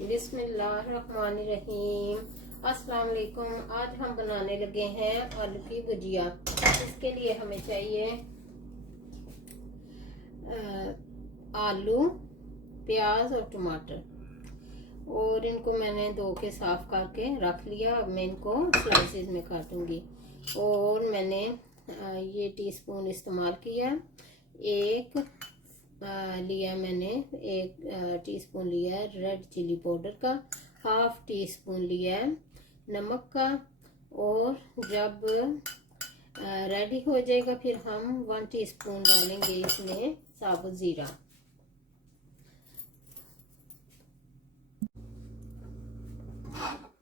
बिस्मिल्लाहिर्रहमानिर्रहीम। अस्सलाम वालेकुम। आज हम बनाने लगे हैं आलू की भुजिया। इसके लिए हमें चाहिए आलू, प्याज और टमाटर, और इनको मैंने धो के साफ करके रख लिया। अब मैं इनको स्लाइसेस में काटूंगी। और मैंने ये टीस्पून इस्तेमाल किया। मैंने एक टीस्पून लिया है रेड चिली पाउडर का, हाफ टी स्पून लिया है नमक का, और जब रेडी हो जाएगा फिर हम 1 टीस्पून डालेंगे इसमें साबुत ज़ीरा।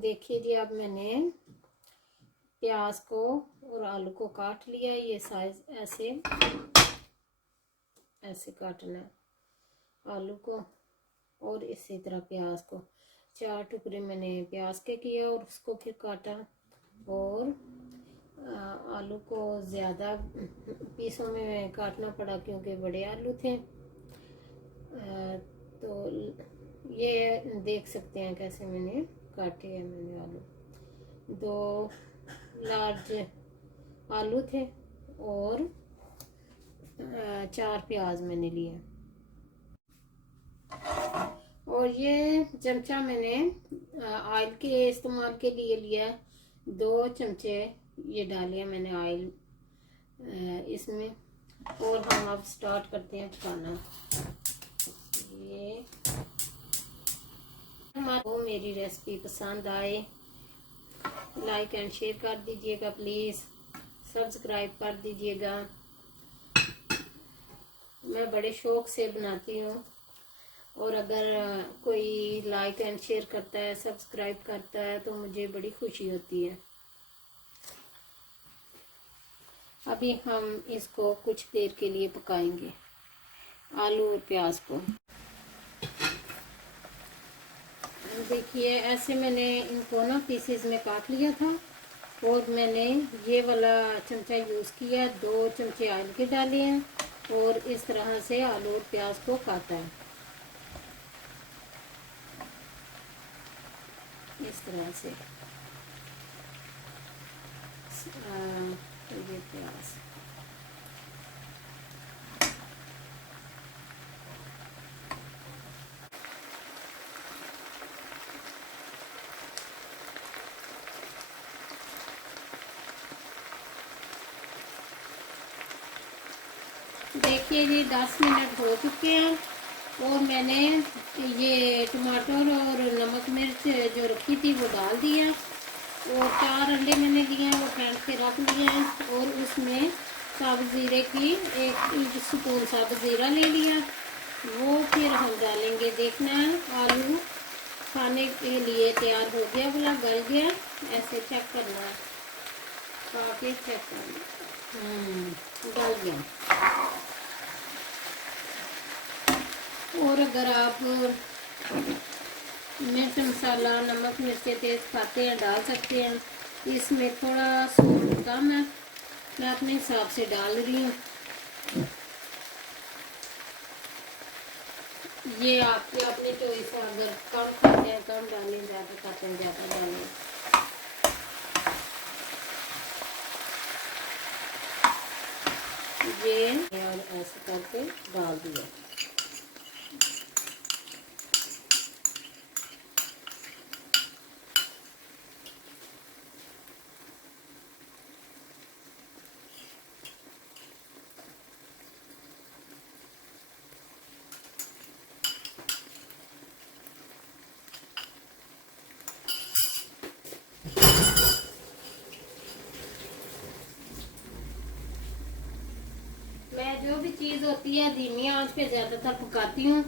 देखिए जी, अब मैंने प्याज को और आलू को काट लिया। ये साइज ऐसे काटना है आलू को, और इसी तरह प्याज को 4 टुकड़े मैंने प्याज के किया और उसको फिर काटा। और आलू को ज़्यादा पीसों में काटना पड़ा क्योंकि बड़े आलू थे। तो ये देख सकते हैं कैसे मैंने काटे हैं। मैंने आलू 2 लार्ज आलू थे और 4 प्याज मैंने लिए। और ये चमचा मैंने ऑयल के इस्तेमाल के लिए लिया। 2 चमचे ये डालिए मैंने ऑयल इसमें। और हम अब स्टार्ट करते हैं पकाना। ये हमारे मेरी रेसिपी पसंद आए लाइक एंड शेयर कर दीजिएगा, प्लीज़ सब्सक्राइब कर दीजिएगा। मैं बड़े शौक से बनाती हूँ, और अगर कोई लाइक एंड शेयर करता है, सब्सक्राइब करता है, तो मुझे बड़ी खुशी होती है। अभी हम इसको कुछ देर के लिए पकाएंगे, आलू और प्याज को। देखिए ऐसे मैंने इनको ना पीसेस में काट लिया था, और मैंने ये वाला चमचा यूज़ किया। 2 चमचे ऑयल के डाले हैं और इस तरह से आलू और प्याज को काटा है, इस तरह से। ये प्याज देखिए जी 10 मिनट हो चुके हैं, और मैंने ये टमाटर और नमक मिर्च जो रखी थी वो डाल दिया। और 4 अंडे मैंने लिए हैं, वो फेंट के रख लिए हैं। और उसमें साबुत ज़ीरे की 1 स्पून साबुत ज़ीरा ले लिया, वो फिर हम डालेंगे। देखना है आलू खाने के लिए तैयार हो गया, बोला गल गया, ऐसे चेक करना है, काफी चेक करना। गल गया। और अगर आप मिर्च मसाला नमक मिर्च तेज खाते हैं डाल सकते हैं। इसमें थोड़ा सूप कम है, मैं अपने हिसाब से डाल रही हूँ। ये आपके अपनी चॉइस है, अगर कम खाते हैं कम डालें, ज़्यादा खाते हैं ज़्यादा डालें। ये ऐसे करके डाल दिया। मैं जो भी चीज़ होती है धीमी आंच पे ज़्यादातर पकाती हूँ,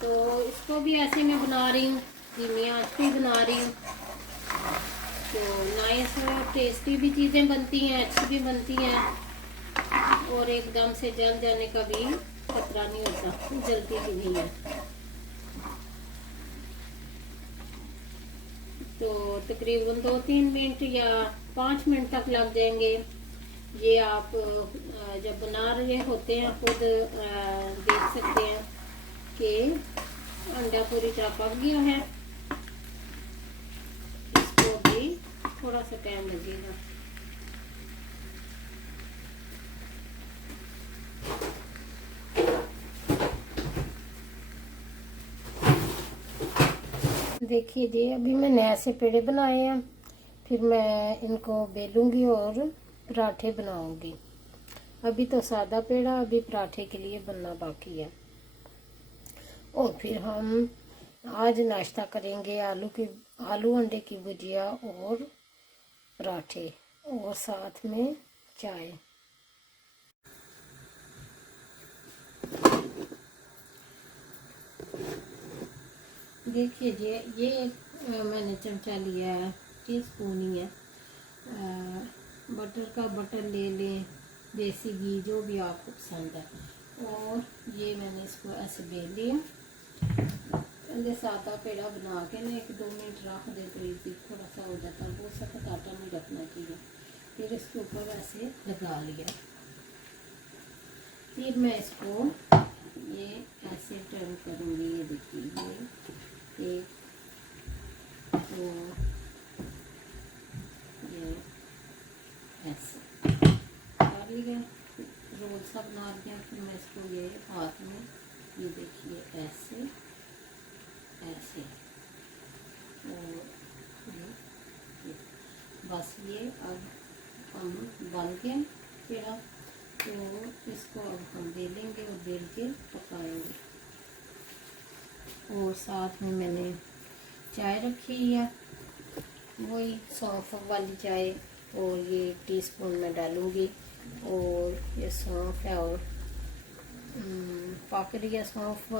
तो इसको भी ऐसे मैं बना रही हूँ, धीमी आंच पे बना रही हूँ। तो नाइस और टेस्टी भी चीज़ें बनती हैं, अच्छी भी बनती हैं, और एकदम से जल जाने का भी खतरा नहीं होता, जल्दी भी नहीं है। तो तकरीबन 2-3 मिनट या 5 मिनट तक लग जाएंगे। ये आप जब बना रहे होते हैं खुद देख सकते हैं कि अंडा पूरी तरह पक गया है। थोड़ा सा टाइम लगेगा। देखिए जी, अभी मैंने ऐसे पेड़े बनाए हैं, फिर मैं इनको बेलूंगी और पराठे बनाऊंगी। अभी तो सादा पेड़ा, अभी पराठे के लिए बनना बाकी है। और फिर हम आज नाश्ता करेंगे आलू अंडे की भुजिया और पराठे और साथ में चाय। देखिए जी, ये मैंने चमचा लिया है, टीस्पून ही है। बटर का बटर ले लें, देसी घी जो भी आपको पसंद है। और ये मैंने इसको ऐसे बेल लिया। पहले सादा पेड़ा बना के ना 1-2 मिनट रख दे तो इजी थोड़ा सा हो जाता है, बहुत सख्त आटा नहीं रखना चाहिए। फिर इसके ऊपर ऐसे लगा लिया। फिर मैं इसको ये ऐसे टर्न करूँगी। ये देखिए, ये 1 2 ये ऐसे कर लिया, रोल सा बना लिया। फिर मैं इसको ये हाथ में, ये देखिए ऐसे ऐसे, और ये बस ये अब हम बन गया पेड़ा। तो इसको अब हम बेलेंगे और बेल के पकाएंगे। और साथ में मैंने चाय रखी है, वही सौंफ वाली चाय, और ये टीस्पून में डालूंगी। और ये सौंफ है और पक रही है सौंफ,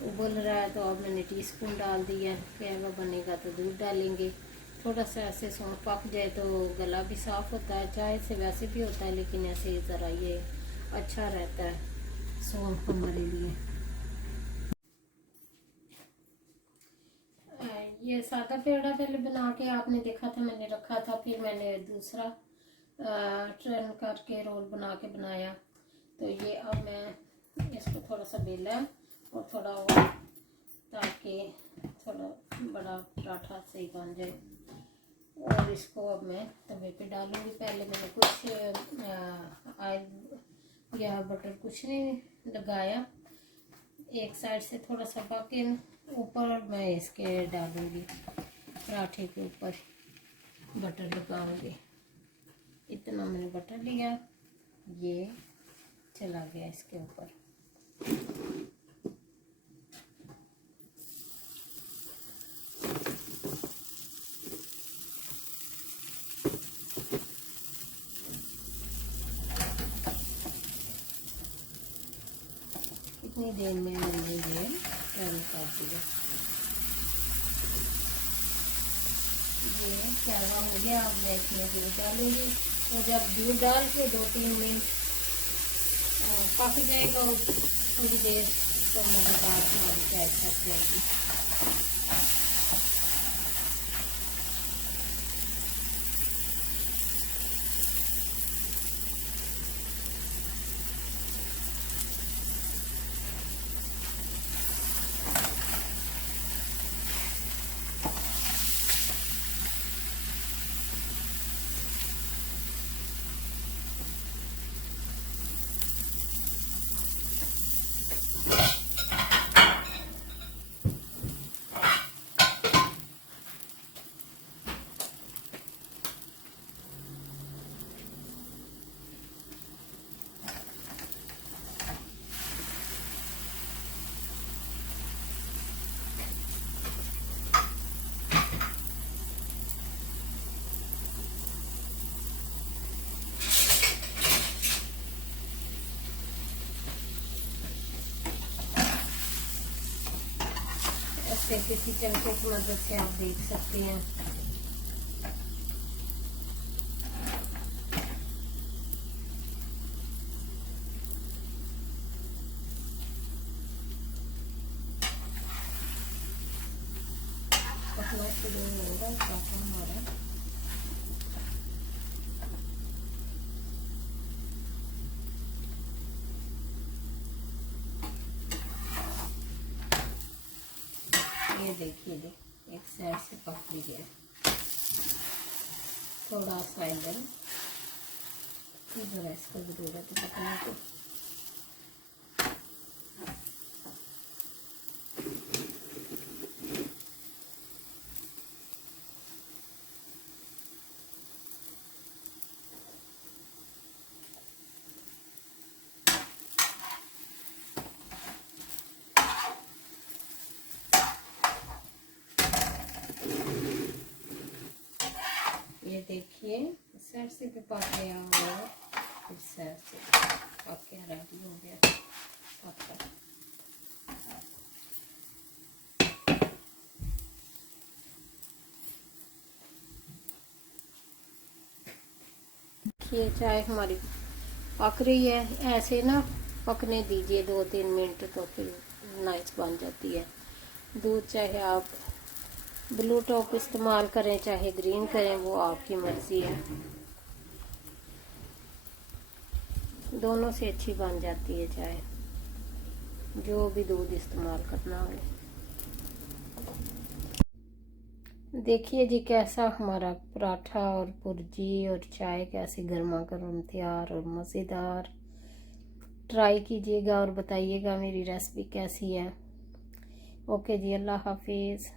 उबल रहा है तो अब मैंने टीस्पून डाल दिया। कहवा बनेगा तो दूध डालेंगे। थोड़ा सा ऐसे सौंफ पक जाए तो गला भी साफ़ होता है, चाय से वैसे भी होता है लेकिन ऐसे ज़रा ये अच्छा रहता है सौंफ हमारे लिए। ये सादा पेड़ा पहले बना के आपने देखा था, मैंने रखा था। फिर मैंने दूसरा टर्न करके रोल बना के बनाया। तो ये अब मैं इसको थोड़ा सा बेला और थोड़ा और, ताकि थोड़ा बड़ा पराठा सही बन जाए। और इसको अब मैं तवे पे डालूंगी। पहले मैंने कुछ ऑयल या बटर कुछ नहीं लगाया, एक साइड से थोड़ा सा बाकी ऊपर मैं इसके डालूंगी, पराठे के ऊपर बटर लगाऊंगी। इतना मैंने बटर लिया, ये चला गया इसके ऊपर। इतनी देर में मैंने ये टर्न कर दिया। ये क्या हो गया, अब मैं इसमें दूध डालूंगी। तो जब दूध डाल के 2-3 मिनट पक जाएगा थोड़ी देर, तो मुझे दाल हमारी चाय पक जाएगी। ऐसे किसी चमचे की मदद से आप देख सकते हैं। पकना शुरू होगा पका हमारा। ये देखिए, एक साइड से पक भी गया। थोड़ा सा इधर ज़रा इसको ज़रूरत है पकने को। ये देखिए इस साइड से भी पक गया और इस साइड से पक के रेडी हो गया पक्का। ये चाय हमारी पक रही है, ऐसे ना पकने दीजिए 2-3 मिनट, तो फिर नाइस बन जाती है। दूध चाहे आप ब्लू टॉप इस्तेमाल करें चाहे ग्रीन करें, वो आपकी मर्ज़ी है, दोनों से अच्छी बन जाती है चाय, जो भी दूध इस्तेमाल करना हो। देखिए जी कैसा हमारा पराठा और भुर्जी और चाय कैसे गर्मा गर्म तैयार और मज़ेदार। ट्राई कीजिएगा और बताइएगा मेरी रेसिपी कैसी है। ओके जी, अल्लाह हाफिज़।